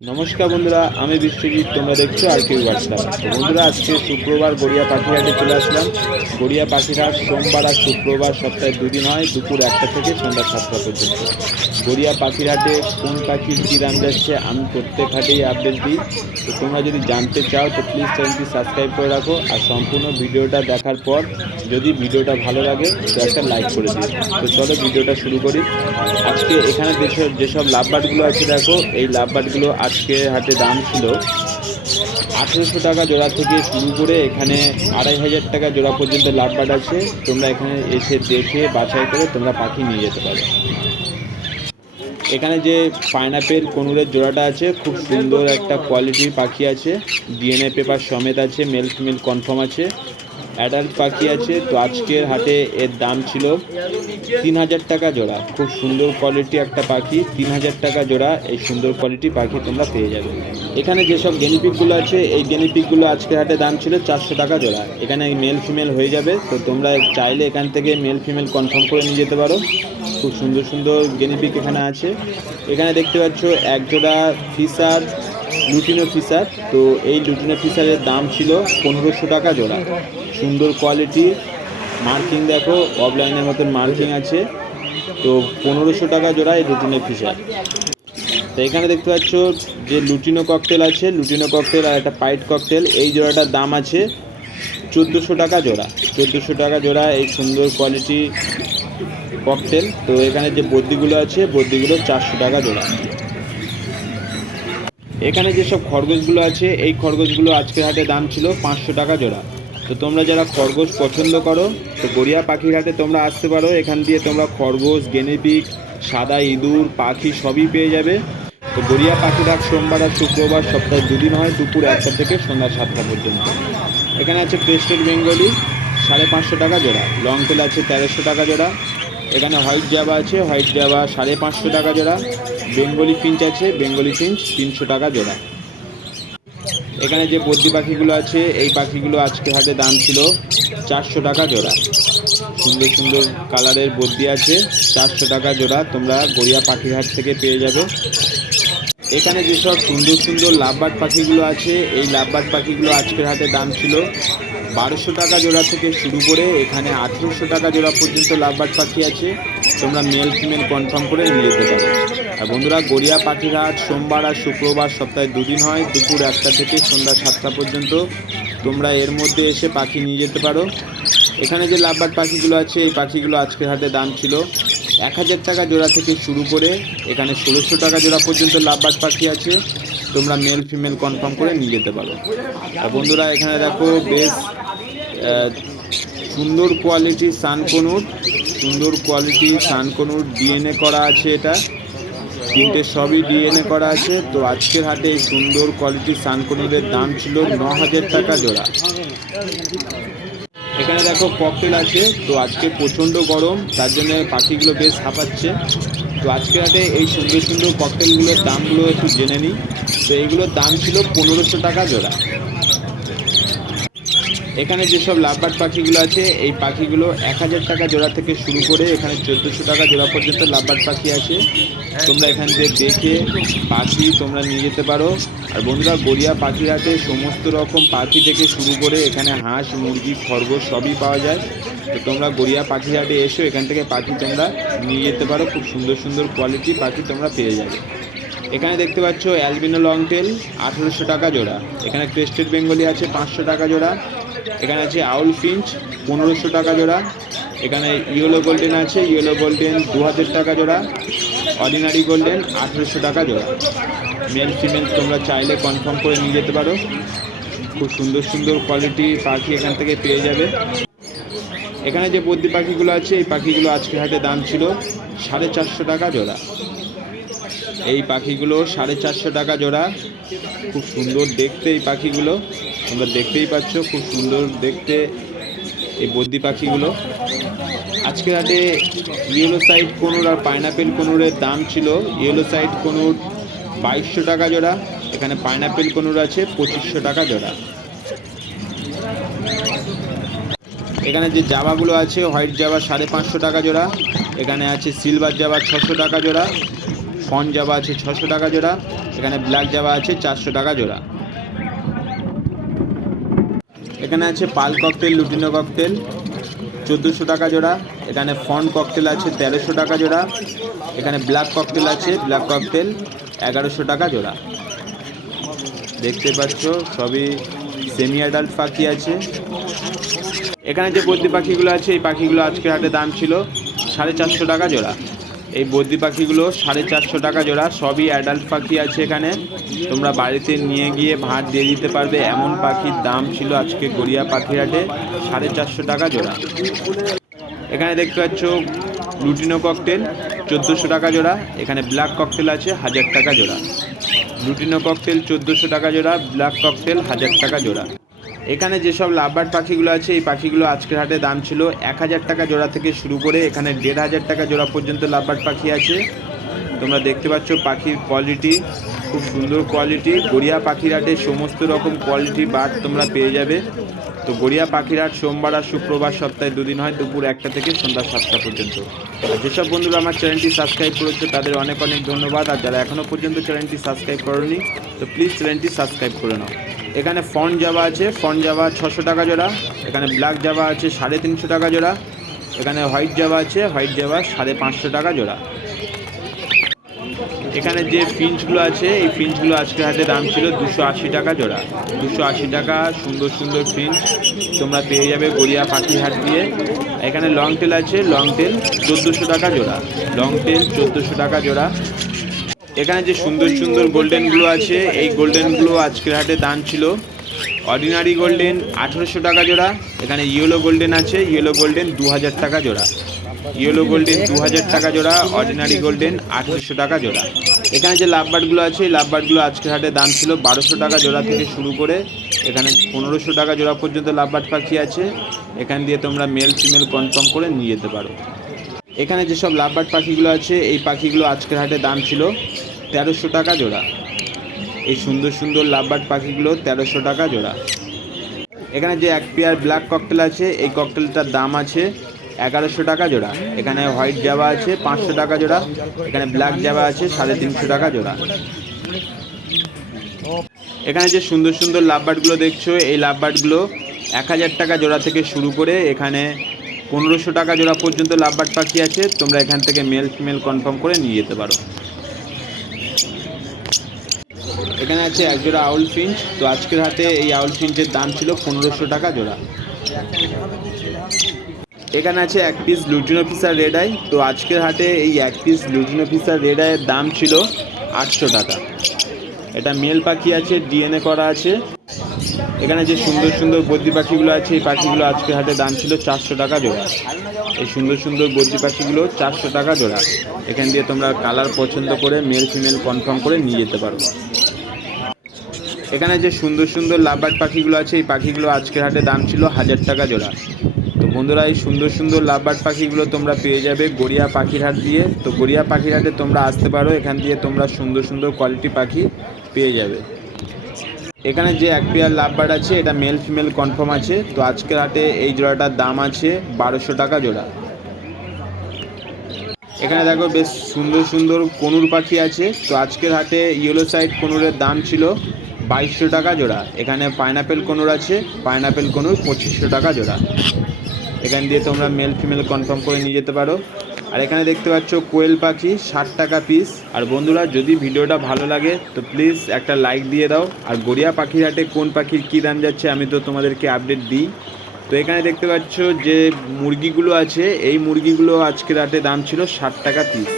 নমস্কার বন্ধুরা, আমি বিশ্বজিৎ, তোমরা দেখছ আর কেউ তো বন্ধুরা, আজকে শুক্রবার গড়িয়া পাখিহাটে চলে আসলাম। গড়িয়া পাখিরহাট সোমবার আর শুক্রবার সপ্তাহে দুদিন হয়, দুপুর একটা থেকে সন্ধ্যা সাতটা পর্যন্ত। গড়িয়া পাখিরহাটে কোন পাখির কী দাম যাচ্ছে, আমি প্রত্যেক হাটেই আপডেট দিই। তো তোমরা যদি জানতে চাও, তো প্লিজ চ্যানেলটি সাবস্ক্রাইব করে রাখো। আর সম্পূর্ণ ভিডিওটা দেখার পর, যদি ভিডিওটা ভালো লাগে, তো একটা লাইক করে দিও। তো চলো ভিডিওটা শুরু করি। আজকে এখানে যেসব যেসব লাভবার্ডগুলো আছে, দেখো, এই লাভবার্ডগুলো আজকে হাটে দাম ছিল। আঠেরোশো টাকা জোড়া থেকে শুরু করে এখানে আড়াই হাজার টাকা জোড়া পর্যন্ত লাভবার্ড আছে। তোমরা এখানে এসে দেখে বাছাই করে তোমরা পাখি নিয়ে যেতে পারো। এখানে যে পাইনাপেল কনুরের জোড়াটা আছে, খুব সুন্দর একটা কোয়ালিটির পাখি আছে। ডিএনএ পেপার সমেত আছে মেল ফিমেল কনফার্ম আছে। অ্যাডাল্ট পাখি আছে, তো আজকের হাটে এর দাম ছিল তিন হাজার টাকা জোড়া। খুব সুন্দর কোয়ালিটি একটা পাখি, তিন হাজার টাকা জোড়া, এই সুন্দর কোয়ালিটি পাখি তোমরা পেয়ে যাবে। এখানে যেসব গেনিপিকগুলো আছে, এই গেনিপিকগুলো আজকের হাটে দাম ছিল চারশো টাকা জোড়া। এখানে মেল ফিমেল হয়ে যাবে, তো তোমরা চাইলে এখান থেকে মেল ফিমেল কনফার্ম করে নিয়ে যেতে পারো। খুব সুন্দর সুন্দর গেনিপিক এখানে আছে। এখানে দেখতে পাচ্ছ এক জোড়া ফিসার লুটিনো ফিসার তো এই লুটিনো ফিসারের দাম ছিল পনেরোশো টাকা জোড়া। সুন্দর কোয়ালিটি মার্কিং দেখো অফলাইনের মতন মার্কিং আছে। তো পনেরোশো টাকা জোড়া এই লুটিনো ফিসার তো এখানে দেখতে পাচ্ছ যে লুটিনো ককটেল আছে, লুটিনো ককটেল আর একটা পাইট ককটেল এই জোড়াটার দাম আছে চোদ্দোশো টাকা জোড়া। চোদ্দোশো টাকা জোড়া এই সুন্দর কোয়ালিটি ককটেল তো এখানে যে বদ্যিগুলো আছে বদ্যিগুলো চারশো টাকা জোড়া। এখানে যেসব খরগোশগুলো আছে, এই খরগোশগুলো আজকের হাটে দাম ছিল পাঁচশো টাকা জোড়া। তো তোমরা যারা খরগোশ পছন্দ করো, তো গড়িয়া পাখির হাটে তোমরা আসতে পারো। এখান দিয়ে তোমরা খরগোশ গেনেপিক সাদা ইঁদুর, পাখি সবই পেয়ে যাবে। তো গড়িয়া পাখির হাট সোমবার আর শুক্রবার, সপ্তাহে দুদিন হয়, দুপুর একটা থেকে সন্ধ্যা সাতটা পর্যন্ত। এখানে আছে ক্রেস্টেড বেঙ্গলি, সাড়ে পাঁচশো টাকা জোড়া। লং টেল আছে তেরোশো টাকা জোড়া। এখানে হোয়াইট জাবা আছে, হোয়াইট জাবা সাড়ে পাঁচশো টাকা জোড়া। বেঙ্গলি ফিঞ্চ আছে, বেঙ্গলি ফিঞ্চ তিনশো টাকা জোড়া। এখানে যে বদ্যি পাখিগুলো আছে, এই পাখিগুলো আজকে হাটে দাম ছিল চারশো টাকা জোড়া। সুন্দর সুন্দর কালারের বদ্যি আছে, চারশো টাকা জোড়া, তোমরা গড়িয়া পাখির হাট থেকে পেয়ে যাবে। এখানে যেসব সুন্দর সুন্দর লাভবার্ড পাখিগুলো আছে, এই লাভবার্ড পাখিগুলো আজকের হাটে দাম ছিল বারোশো টাকা জোড়া থেকে শুরু করে এখানে আঠেরোশো টাকা জোড়া পর্যন্ত লাভবার্ড পাখি আছে। তোমরা মেল ফিমেল কনফার্ম করে নিয়ে যেতে পারো। আর বন্ধুরা, গড়িয়া পাখির হাট সোমবার আর শুক্রবার সপ্তাহে দুদিন হয়, দুপুর একটা থেকে সন্ধ্যা সাতটা পর্যন্ত। তোমরা এর মধ্যে এসে পাখি নিয়ে যেতে পারো। এখানে যে লাভবার্ড পাখিগুলো আছে, এই পাখিগুলো আজকের হাটে দাম ছিল এক হাজার টাকা জোড়া থেকে শুরু করে এখানে ষোলোশো টাকা জোড়া পর্যন্ত লাভবার্ড পাখি আছে। তোমরা মেল ফিমেল কনফার্ম করে নিয়ে যেতে পারো। আর বন্ধুরা, এখানে দেখো বেশ সুন্দর কোয়ালিটি সানকনুট সুন্দর কোয়ালিটি সানকনুর ডিএনএ করা আছে এটা। তিনটে সবই ডিএনএ করা আছে। তো আজকের হাটে এই সুন্দর কোয়ালিটি সানকনুরের দাম ছিল ন হাজার টাকা জোড়া। এখানে দেখো ককটেল আছে। তো আজকে প্রচণ্ড গরম, তার জন্য পাখিগুলো বেশ হাঁপাচ্ছে। তো আজকে হাটে এই সুন্দর সুন্দর ককটেলগুলোর দামগুলো একটু জেনে নিই। তো এইগুলোর দাম ছিল পনেরোশো টাকা জোড়া। এখানে যেসব লাভবার্ড পাখিগুলো আছে, এই পাখিগুলো এক হাজার টাকা জোড়া থেকে শুরু করে এখানে চোদ্দোশো টাকা জোড়া পর্যন্ত লাভবার্ড পাখি আছে। তোমরা এখান থেকে দেখে পাখি তোমরা নিয়ে যেতে পারো। আর বন্ধুরা, গড়িয়া পাখি হাটে সমস্ত রকম পাখি থেকে শুরু করে এখানে হাঁস, মুরগি, খরগোশ সবই পাওয়া যায়। তো তোমরা গড়িয়া পাখি হাটে এসো, এখান থেকে পাখি তোমরা নিয়ে যেতে পারো। খুব সুন্দর সুন্দর কোয়ালিটি পাখি তোমরা পেয়ে যাবে। এখানে দেখতে পাচ্ছ অ্যালবিনো লং টেল আঠেরোশো টাকা জোড়া। এখানে ক্রেস্টেড বেঙ্গলি আছে, পাঁচশো টাকা জোড়া। এখানে আছে আউল ফিঞ্চ, পনেরোশো টাকা জোড়া। এখানে ইয়েলো গোল্ডেন আছে, ইয়েলো গোল্ডেন দু হাজার টাকা জোড়া। অর্ডিনারি গোল্ডেন আঠেরোশো টাকা জোড়া। মেল, ফিমেল তোমরা চাইলে কনফার্ম করে নিয়ে যেতে পারো। খুব সুন্দর সুন্দর কোয়ালিটি পাখি এখান থেকে পেয়ে যাবে। এখানে যে বদ্যি পাখিগুলো আছে, এই পাখিগুলো আজকে হাটে দাম ছিল সাড়ে চারশো টাকা জোড়া। এই পাখিগুলো সাড়ে চারশো টাকা জোড়া। খুব সুন্দর দেখতে এই পাখিগুলো। তোমরা দেখতেই পাচ্ছ, খুব সুন্দর দেখতে এই বদ্যি পাখিগুলো। আজকের হাটে ইয়েলো সাইড কোনুর আর পাইনাপেল কোনুরের দাম ছিল ইয়েলো সাইড কোনুর বাইশশো টাকা জোড়া, এখানে পাইনাপেল কোনুর আছে পঁচিশশো টাকা জোড়া। এখানে যে জাবাগুলো আছে হোয়াইট জাবা সাড়ে পাঁচশো টাকা জোড়া, এখানে আছে সিলভার জাবা ছশো টাকা জোড়া ফন জাবা আছে ছশো টাকা জোড়া, এখানে ব্ল্যাক জাবা আছে চারশো টাকা জোড়া। এখানে আছে পাল ককটেল লুটিনো ককটেল চোদ্দোশো টাকা জোড়া। এখানে ফন ককটেল আছে তেরোশো টাকা জোড়া। এখানে ব্ল্যাক ককটেল আছে ব্ল্যাক ককটেল এগারোশো টাকা জোড়া। দেখতে পাচ্ছ, সবই সেমি অ্যাডাল্ট পাখি আছে। এখানে যে বদ্রি পাখিগুলো আছে, এই পাখিগুলো আজকের হাটে দাম ছিল সাড়ে চারশো টাকা জোড়া। এই বদ্রি পাখিগুলো সাড়ে চারশো টাকা জোড়া, সবই অ্যাডাল্ট পাখি আছে এখানে। তোমরা বাড়িতে নিয়ে গিয়ে ভাত দিয়ে দিতে পারবে। এমন পাখির দাম ছিল আজকে গড়িয়া পাখির হাটে সাড়ে চারশো টাকা জোড়া। এখানে দেখতে পাচ্ছ লুটিনো ককটেল চোদ্দোশো টাকা জোড়া। এখানে ব্ল্যাক ককটেল আছে, হাজার টাকা জোড়া। লুটিনো ককটেল চোদ্দোশো টাকা জোড়া। ব্ল্যাক ককটেল হাজার টাকা জোড়া। এখানে যেসব লাভবার্ড পাখিগুলো আছে, এই পাখিগুলো আজকের হাটে দাম ছিল এক হাজার টাকা জোড়া থেকে শুরু করে এখানে দেড় হাজার টাকা জোড়া পর্যন্ত লাভবার্ড পাখি আছে। তোমরা দেখতে পাচ্ছ পাখির কোয়ালিটি খুব সুন্দর কোয়ালিটি গড়িয়া পাখির হাটে সমস্ত রকম কোয়ালিটি বার্ড তোমরা পেয়ে যাবে। তো গড়িয়া পাখির হাট সোমবার আর শুক্রবার সপ্তাহে দুদিন হয়, দুপুর একটা থেকে সন্ধ্যা সাতটা পর্যন্ত। যেসব বন্ধুরা আমার চ্যানেলটি সাবস্ক্রাইব করেছে, তাদের অনেক অনেক ধন্যবাদ। আর যারা এখনও পর্যন্ত চ্যানেলটি সাবস্ক্রাইব করেনি, তো প্লিজ চ্যানেলটি সাবস্ক্রাইব করে নাও। এখানে ফন জাবা আছে ফন জাবা ছশো টাকা জোড়া, এখানে ব্ল্যাক জাবা আছে সাড়ে তিনশো টাকা জোড়া, এখানে হোয়াইট জাবা আছে, হোয়াইট জাবা সাড়ে পাঁচশো টাকা জোড়া। এখানে যে ফিঞ্চগুলো আছে, এই ফিঞ্চগুলো আজকে হাটে দাম ছিল দুশো আশি টাকা জোড়া। দুশো আশি টাকা, সুন্দর সুন্দর ফিঞ্চ, তোমরা পেয়ে যাবে গড়িয়া হাট দিয়ে। এখানে লং টেল আছে, লং টেল চোদ্দোশো টাকা জোড়া, লং টেল চোদ্দোশো টাকা জোড়া। এখানে যে সুন্দর সুন্দর গোল্ডেনগুলো আছে, এই গোল্ডেনগুলো আজকের হাটে দাম ছিল অর্ডিনারি গোল্ডেন আঠেরোশো টাকা জোড়া, এখানে ইয়েলো গোল্ডেন আছে ইয়েলো গোল্ডেন দু হাজার টাকা জোড়া। ইয়েলো গোল্ডেন দু হাজার টাকা জোড়া অর্ডিনারি গোল্ডেন আঠেরোশো টাকা জোড়া। এখানে যে লাভবার্ডগুলো আছে, এই লাভবার্ডগুলো আজকের হাটে দাম ছিল বারোশো টাকা জোড়া থেকে শুরু করে, এখানে পনেরোশো টাকা জোড়া পর্যন্ত লাভবার্ড পাখি আছে। এখান দিয়ে তোমরা মেল ফিমেল কনফার্ম করে নিয়ে যেতে পারো। এখানে যেসব লাভবার্ড পাখিগুলো আছে, এই পাখিগুলো আজকের হাটে দাম ছিল তেরোশো টাকা জোড়া। এই সুন্দর সুন্দর লাভবার্ড পাখিগুলো তেরোশো টাকা জোড়া। এখানে যে এক পেয়ার ব্ল্যাক ককটেল আছে, এই ককটেলটার দাম আছে এগারোশো টাকা জোড়া। এখানে হোয়াইট জাবা আছে, পাঁচশো টাকা জোড়া। এখানে ব্ল্যাক জাবা আছে, সাড়ে তিনশো টাকা জোড়া। এখানে যে সুন্দর সুন্দর লাভবার্ডগুলো দেখছ, এই লাভবার্ডগুলো এক হাজার টাকা জোড়া থেকে শুরু করে এখানে পনেরোশো টাকা জোড়া পর্যন্ত লাভবার্ড পাখি আছে। তোমরা এখান থেকে মেল ফিমেল কনফার্ম করে নিয়ে যেতে পারো। এখানে আছে এক জোড়া আউল ফিঞ্চ। তো আজকের হাতে এই আউল ফিঞ্চের দাম ছিল পনেরোশো টাকা জোড়া। এখানে আছে এক piece lutino officer red eye তো আজকের হাটে এই এক পিস লুটিন অফিসার রেড আইয়ের দাম ছিল আটশো টাকা। এটা মেল পাখি আছে ডিএনএ করা আছে। এখানে যে সুন্দর সুন্দর বদ্রি পাখিগুলো আছে, এই পাখিগুলো আজকের হাটে দাম ছিল চারশো টাকা জোড়া। এই সুন্দর সুন্দর বদ্রি পাখিগুলো চারশো টাকা জোড়া। এখান দিয়ে তোমরা কালার পছন্দ করে মেল ফিমেল কনফার্ম করে নিয়ে যেতে পারো। এখানে যে সুন্দর সুন্দর লাভবার্ড পাখিগুলো আছে, এই পাখিগুলো আজকের হাটে দাম ছিল হাজার টাকা জোড়া। তো বন্ধুরা, এই সুন্দর সুন্দর লাভবার্ড পাখিগুলো তোমরা পেয়ে যাবে গড়িয়া পাখির হাট দিয়ে। তো গড়িয়া পাখির হাটে তোমরা আসতে পারো, এখান দিয়ে তোমরা সুন্দর সুন্দর কোয়ালিটি পাখি পেয়ে যাবে। এখানে যে এক পেয়ার লাভবার্ড আছে, এটা মেল ফিমেল কনফার্ম আছে। তো আজকের হাটে এই জোড়াটার দাম আছে বারোশো টাকা জোড়া। এখানে দেখো বেশ সুন্দর সুন্দর কনুর পাখি আছে। তো আজকের হাটে ইয়েলো সাইড কনুরের দাম ছিল বাইশশো টাকা জোড়া। এখানে পাইনাপেল কনুর আছে পাইনাপেল কনুর পঁচিশশো টাকা জোড়া। এখান দিয়ে তোমরা মেল ফিমেল কনফার্ম করে নিয়ে যেতে পারো। আর এখানে দেখতে পাচ্ছ কোয়েল পাখি, ষাট টাকা পিস আর বন্ধুরা, যদি ভিডিওটা ভালো লাগে, তো প্লিজ একটা লাইক দিয়ে দাও। আর গড়িয়া পাখির হাটে কোন পাখির কী দাম যাচ্ছে, আমি তো তোমাদেরকে আপডেট দিই। তো এখানে দেখতে পাচ্ছ যে মুরগিগুলো আছে, এই মুরগিগুলো আজকের হাটে দাম ছিল ষাট টাকা পিস